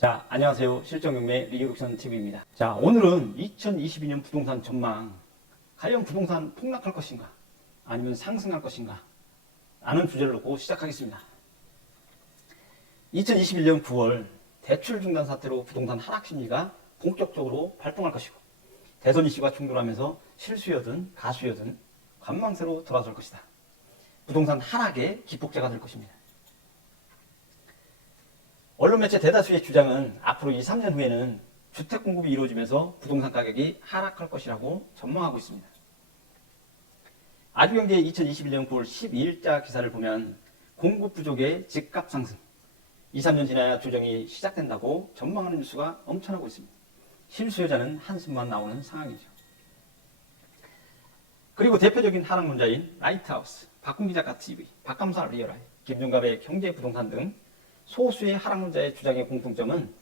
자, 안녕하세요. 실정경매 리뷰옥션 TV입니다. 자, 오늘은 2022년 부동산 전망. 과연 부동산 폭락할 것인가? 아니면 상승할 것인가? 라는 주제를 놓고 시작하겠습니다. 2021년 9월 대출 중단 사태로 부동산 하락 심리가 본격적으로 발동할 것이고, 대선 이슈가 충돌하면서 실수요든 가수요든 관망세로 돌아설 것이다. 부동산 하락의 기폭제가 될 것입니다. 언론 매체 대다수의 주장은 앞으로 2, 3년 후에는 주택 공급이 이루어지면서 부동산 가격이 하락할 것이라고 전망하고 있습니다. 아주경제 2021년 9월 12일자 기사를 보면 공급 부족의 집값 상승, 2, 3년 지나야 조정이 시작된다고 전망하는 뉴스가 넘쳐나고 있습니다. 실수요자는 한숨만 나오는 상황이죠. 그리고 대표적인 하락 문자인 라이트하우스, 박군기작가 TV, 박감사 리얼라이, 김종갑의 경제 부동산 등 소수의 하락론자의 주장의 공통점은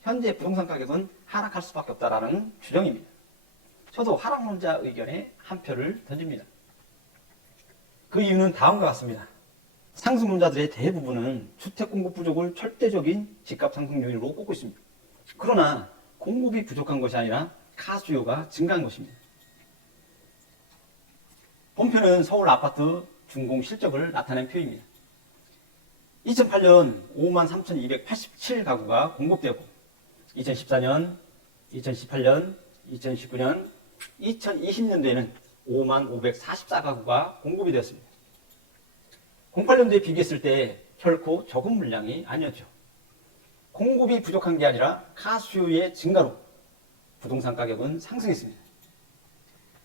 현재 부동산 가격은 하락할 수밖에 없다라는 주장입니다. 저도 하락론자 의견에 한 표를 던집니다. 그 이유는 다음과 같습니다. 상승론자들의 대부분은 주택 공급 부족을 절대적인 집값 상승 요인으로 꼽고 있습니다. 그러나 공급이 부족한 것이 아니라 가수요가 증가한 것입니다. 본표는 서울 아파트 준공 실적을 나타낸 표입니다. 2008년 53,287가구가 공급되었고 2014년, 2018년, 2019년, 2020년도에는 55,544가구가 공급이 되었습니다. 08년도에 비교했을 때 결코 적은 물량이 아니었죠. 공급이 부족한 게 아니라 가수요의 증가로 부동산 가격은 상승했습니다.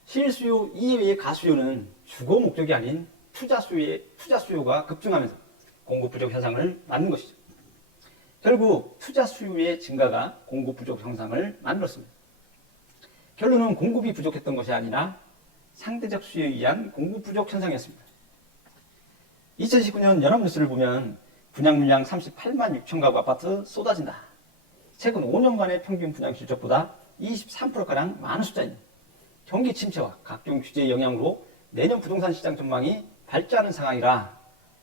실수요 이외의 가수요는 주거 목적이 아닌 투자 수요가 급증하면서 공급 부족 현상을 만든 것이죠. 결국 투자 수요의 증가가 공급 부족 현상을 만들었습니다. 결론은 공급이 부족했던 것이 아니라 상대적 수요에 의한 공급 부족 현상이었습니다. 2019년 연합뉴스를 보면 분양 물량 38만 6천 가구 아파트 쏟아진다. 최근 5년간의 평균 분양 실적보다 23%가량 많은 숫자입니다. 경기 침체와 각종 규제의 영향으로 내년 부동산 시장 전망이 밝지않은 상황이라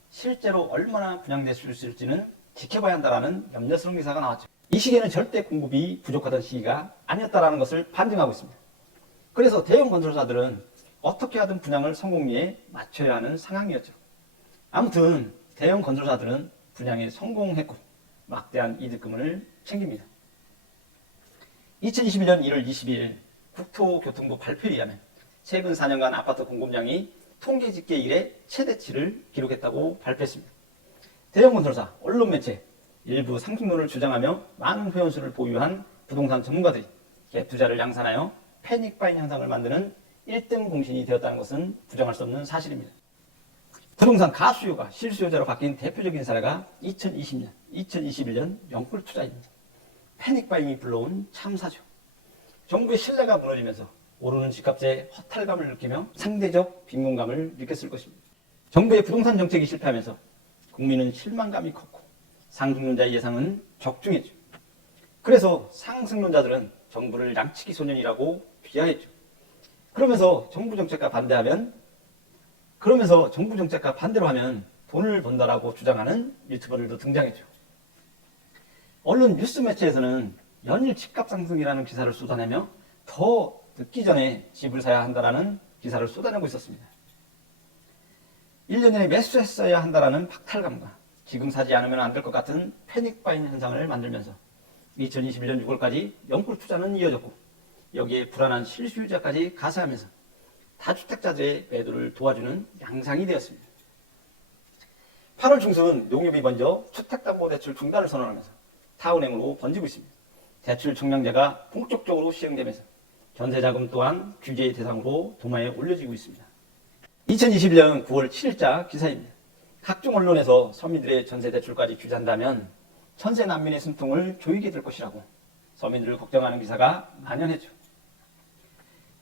실제로 얼마나 분양될 수 있을지는 지켜봐야 한다는 염려스러운 기사가 나왔죠. 이 시기에는 절대 공급이 부족하던 시기가 아니었다는 것을 반증하고 있습니다. 그래서 대형 건설사들은 어떻게 하든 분양을 성공리에 맞춰야 하는 상황이었죠. 아무튼 대형 건설사들은 분양에 성공했고 막대한 이득금을 챙깁니다. 2021년 1월 22일 국토교통부 발표에 의하면 최근 4년간 아파트 공급량이 통계 집계 이래 최대치를 기록했다고 발표했습니다. 대형 건설사, 언론 매체, 일부 상승론을 주장하며 많은 회원수를 보유한 부동산 전문가들이 갭 투자를 양산하여 패닉바잉 현상을 만드는 1등 공신이 되었다는 것은 부정할 수 없는 사실입니다. 부동산 가수요가 실수요자로 바뀐 대표적인 사례가 2020년, 2021년 영끌 투자입니다. 패닉바잉이 불러온 참사죠. 정부의 신뢰가 무너지면서 오르는 집값에 허탈감을 느끼며 상대적 빈곤감을 느꼈을 것입니다. 정부의 부동산 정책이 실패하면서 국민은 실망감이 컸고 상승론자의 예상은 적중했죠. 그래서 상승론자들은 정부를 양치기 소년이라고 비하했죠. 그러면서 정부 정책과 반대로 하면 돈을 번다라고 주장하는 유튜버들도 등장했죠. 언론 뉴스 매체에서는 연일 집값 상승이라는 기사를 쏟아내며 더 늦기 전에 집을 사야 한다라는 기사를 쏟아내고 있었습니다. 1년 전에 매수했어야 한다라는 박탈감과 지금 사지 않으면 안 될 것 같은 패닉바잉 현상을 만들면서 2021년 6월까지 영끌 투자는 이어졌고 여기에 불안한 실수요자까지 가세하면서 다주택자들의 매도를 도와주는 양상이 되었습니다. 8월 중순 농협이 먼저 주택담보대출 중단을 선언하면서 타은행으로 번지고 있습니다. 대출 총량제가 본격적으로 시행되면서 전세자금 또한 규제의 대상으로 도마에 올려지고 있습니다. 2021년 9월 7일자 기사입니다. 각종 언론에서 서민들의 전세대출까지 규제한다면 전세 난민의 숨통을 조이게 될 것이라고 서민들을 걱정하는 기사가 만연했죠.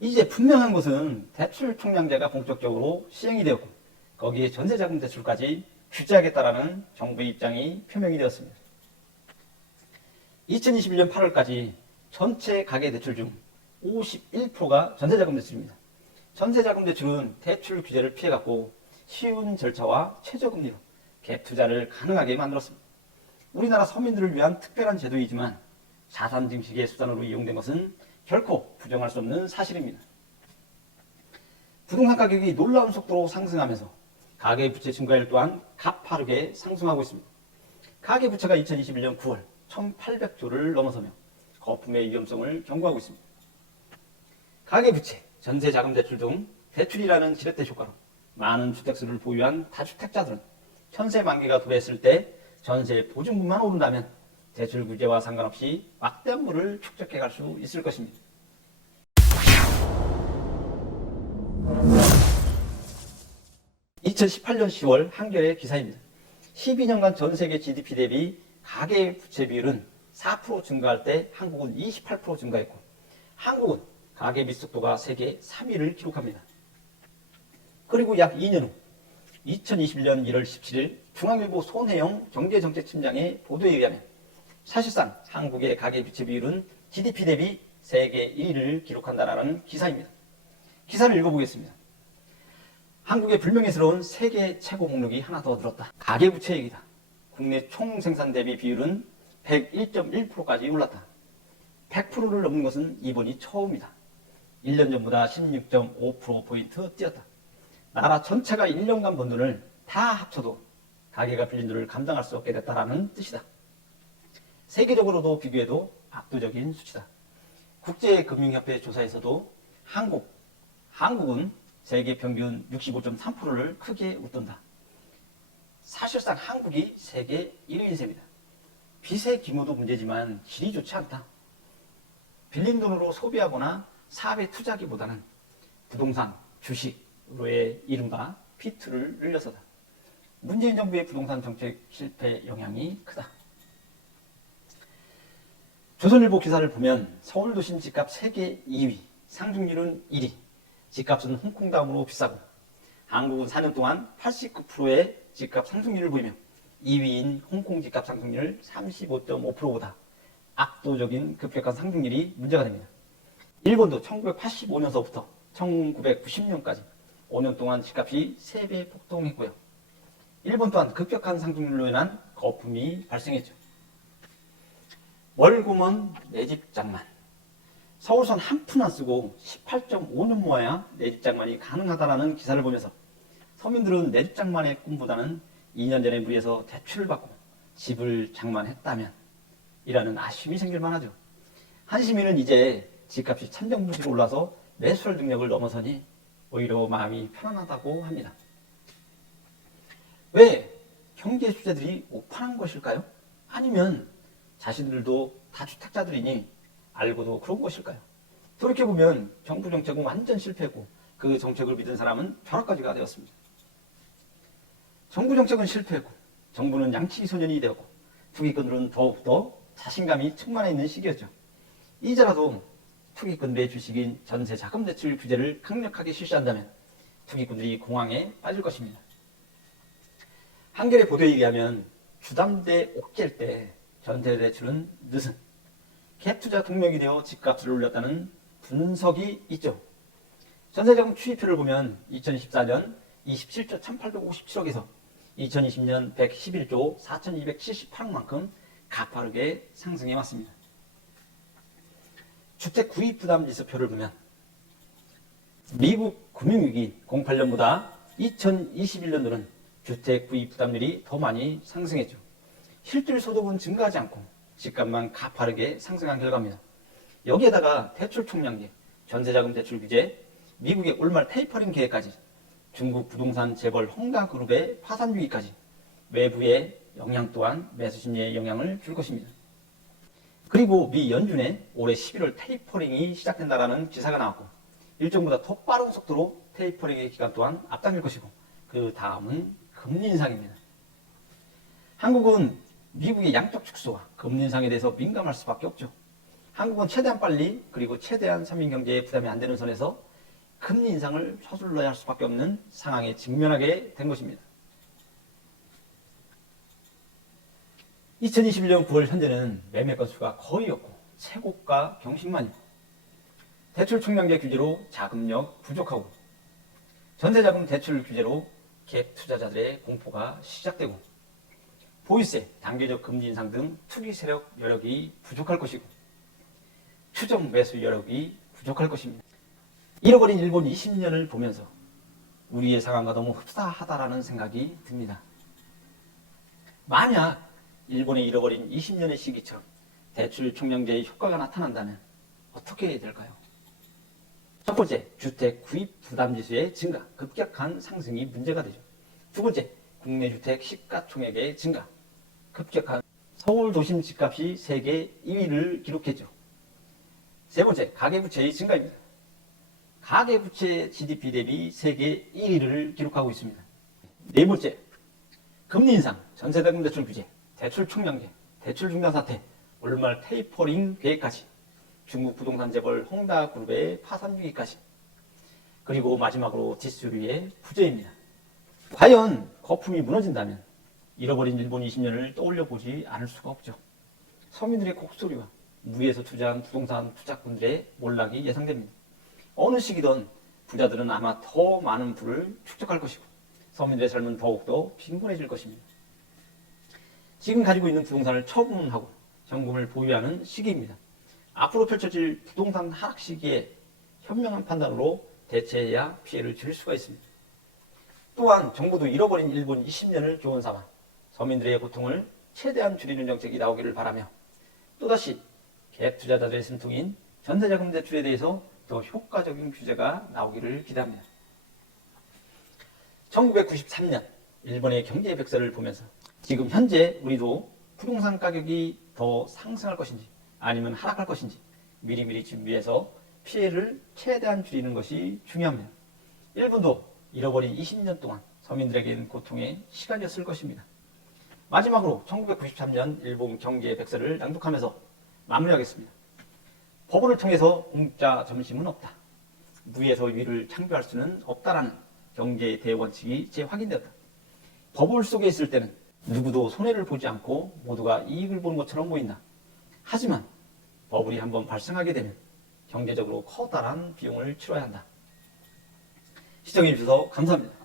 이제 분명한 것은 대출 총량제가 본격적으로 시행이 되었고 거기에 전세자금 대출까지 규제하겠다라는 정부의 입장이 표명이 되었습니다. 2021년 8월까지 전체 가계대출 중 51%가 전세자금 대출입니다. 전세자금 대출은 대출 규제를 피해갔고 쉬운 절차와 최저금리로 갭 투자를 가능하게 만들었습니다. 우리나라 서민들을 위한 특별한 제도이지만 자산 증식의 수단으로 이용된 것은 결코 부정할 수 없는 사실입니다. 부동산 가격이 놀라운 속도로 상승하면서 가계부채 증가율 또한 가파르게 상승하고 있습니다. 가계부채가 2021년 9월 1,800조를 넘어서며 거품의 위험성을 경고하고 있습니다. 가계부채, 전세자금대출 등 대출이라는 지렛대 효과로 많은 주택수를 보유한 다주택자들은 현세 만기가 도래했을 때 전세 보증금만 오른다면 대출 규제와 상관없이 막대한 부를 축적해 갈 수 있을 것입니다. (2018년 10월) 한겨레 기사입니다. 12년간 전 세계 GDP 대비 가계부채 비율은 4% 증가할 때 한국은 28% 증가했고 한국은 가계비 속도가 세계 3위를 기록합니다. 그리고 약 2년 후 2021년 1월 17일 중앙일보 손혜영 경제정책팀장의 보도에 의하면 사실상 한국의 가계부채 비율은 GDP 대비 세계 1위를 기록한다는 기사입니다. 기사를 읽어보겠습니다. 한국의 불명예스러운 세계 최고 목록이 하나 더 늘었다. 가계부채 얘기다. 국내 총생산 대비 비율은 101.1%까지 올랐다. 100%를 넘는 것은 이번이 처음이다. 1년 전보다 16.5%포인트 뛰었다. 나라 전체가 1년간 번 돈을 다 합쳐도 가계가 빌린 돈을 감당할 수 없게 됐다는 뜻이다. 세계적으로도 비교해도 압도적인 수치다. 국제금융협회 조사에서도 한국은 세계 평균 65.3%를 크게 웃돈다. 사실상 한국이 세계 1위인 셈이다. 빚의 규모도 문제지만 질이 좋지 않다. 빌린 돈으로 소비하거나 사업에 투자하기보다는 부동산, 주식으로의 이른바 P2를 늘려서다. 문재인 정부의 부동산 정책 실패 영향이 크다. 조선일보 기사를 보면 서울 도심 집값 세계 2위, 상승률은 1위, 집값은 홍콩 다음으로 비싸고 한국은 4년 동안 89%의 집값 상승률을 보이며 2위인 홍콩 집값 상승률 35.5%보다 압도적인 급격한 상승률이 문제가 됩니다. 일본도 1985년서부터 1990년까지 5년 동안 집값이 3배 폭등했고요. 일본 또한 급격한 상승률로 인한 거품이 발생했죠. 월고먼 내 집 장만. 서울선 한 푼 안 쓰고 18.5년 모아야 내 집 장만이 가능하다는 기사를 보면서 서민들은 내 집 장만의 꿈보다는 2년 전에 무리해서 대출을 받고 집을 장만했다면 이라는 아쉬움이 생길 만하죠. 한 시민은 이제 집값이 천정부지로 올라서 매수할 능력을 넘어서니 오히려 마음이 편안하다고 합니다. 왜 경제 수재들이 오판한 것일까요? 아니면 자신들도 다주택자들이니 알고도 그런 것일까요? 돌이켜보면 정부 정책은 완전 실패고 그 정책을 믿은 사람은 벼락가지가 되었습니다. 정부 정책은 실패했고 정부는 양치소년이 되었고 투기꾼들은 더욱더 자신감이 충만해 있는 시기였죠. 이제라도 투기꾼들의 주식인 전세 자금 대출 규제를 강력하게 실시한다면 투기꾼들이 공황에 빠질 것입니다. 한겨레 보도에 의하면 주담대 옥죄일 때 전세 대출은 늦은 갭투자 동력이 되어 집값을 올렸다는 분석이 있죠. 전세자금 추이표를 보면 2014년 27조 1857억에서 2020년 111조 4278억만큼 가파르게 상승해 왔습니다. 주택 구입 부담 지수표를 보면 미국 금융위기 08년보다 2021년도는 주택 구입 부담률이 더 많이 상승했죠. 실질 소득은 증가하지 않고 집값만 가파르게 상승한 결과입니다. 여기에다가 대출 총량제, 전세자금 대출 규제, 미국의 올말 테이퍼링 계획까지 중국 부동산 재벌 헝다그룹의 파산 위기까지 외부의 영향 또한 매수 심리에 영향을 줄 것입니다. 그리고 미 연준의 올해 11월 테이퍼링이 시작된다라는 기사가 나왔고 일정보다 더 빠른 속도로 테이퍼링의 기간 또한 앞당길 것이고 그 다음은 금리 인상입니다. 한국은 미국의 양적 축소와 금리 인상에 대해서 민감할 수밖에 없죠. 한국은 최대한 빨리 그리고 최대한 서민 경제에 부담이 안 되는 선에서 금리 인상을 서둘러야 할 수밖에 없는 상황에 직면하게 된 것입니다. 2021년 9월 현재는 매매 건수가 거의 없고 최고가 경신만이고 대출 총량제 규제로 자금력 부족하고 전세자금 대출 규제로 갭 투자자들의 공포가 시작되고 보유세, 단계적 금리 인상 등 투기 세력 여력이 부족할 것이고 추정 매수 여력이 부족할 것입니다. 잃어버린 일본 20년을 보면서 우리의 상황과 너무 흡사하다라는 생각이 듭니다. 만약 일본의 잃어버린 20년의 시기처럼 대출 총량제의 효과가 나타난다면 어떻게 될까요? 첫 번째, 주택 구입 부담지수의 증가, 급격한 상승이 문제가 되죠. 두 번째, 국내 주택 시가총액의 증가, 급격한 서울 도심 집값이 세계 2위를 기록했죠. 세 번째, 가계부채의 증가입니다. 가계부채 GDP 대비 세계 1위를 기록하고 있습니다. 네 번째, 금리 인상, 전세대금 대출 규제, 대출 총량제, 대출 중단 사태, 월말 테이퍼링 계획까지, 중국 부동산 재벌 홍다그룹의 파산 위기까지, 그리고 마지막으로 디스류의 부재입니다. 과연 거품이 무너진다면 잃어버린 일본 20년을 떠올려 보지 않을 수가 없죠. 서민들의 곡소리와 무리해서 투자한 부동산 투자꾼들의 몰락이 예상됩니다. 어느 시기든 부자들은 아마 더 많은 부를 축적할 것이고 서민들의 삶은 더욱더 빈곤해질 것입니다. 지금 가지고 있는 부동산을 처분하고 현금을 보유하는 시기입니다. 앞으로 펼쳐질 부동산 하락 시기에 현명한 판단으로 대처해야 피해를 줄일 수가 있습니다. 또한 정부도 잃어버린 일본 20년을 교훈 삼아 서민들의 고통을 최대한 줄이는 정책이 나오기를 바라며 또다시 갭 투자자들의 숨통인 전세자금 대출에 대해서 더 효과적인 규제가 나오기를 기대합니다. 1993년 일본의 경제 백서를 보면서 지금 현재 우리도 부동산 가격이 더 상승할 것인지 아니면 하락할 것인지 미리미리 준비해서 피해를 최대한 줄이는 것이 중요합니다. 일본도 잃어버린 20년 동안 서민들에게는 고통의 시간이었을 것입니다. 마지막으로 1993년 일본 경제 백서를 낭독하면서 마무리하겠습니다. 법을 통해서 공짜 점심은 없다. 무에서 위를 창조할 수는 없다라는 경제의 대원칙이 재확인되었다. 법을 속에 있을 때는 누구도 손해를 보지 않고 모두가 이익을 보는 것처럼 보인다. 하지만 버블이 한번 발생하게 되면 경제적으로 커다란 비용을 치러야 한다. 시청해 주셔서 감사합니다.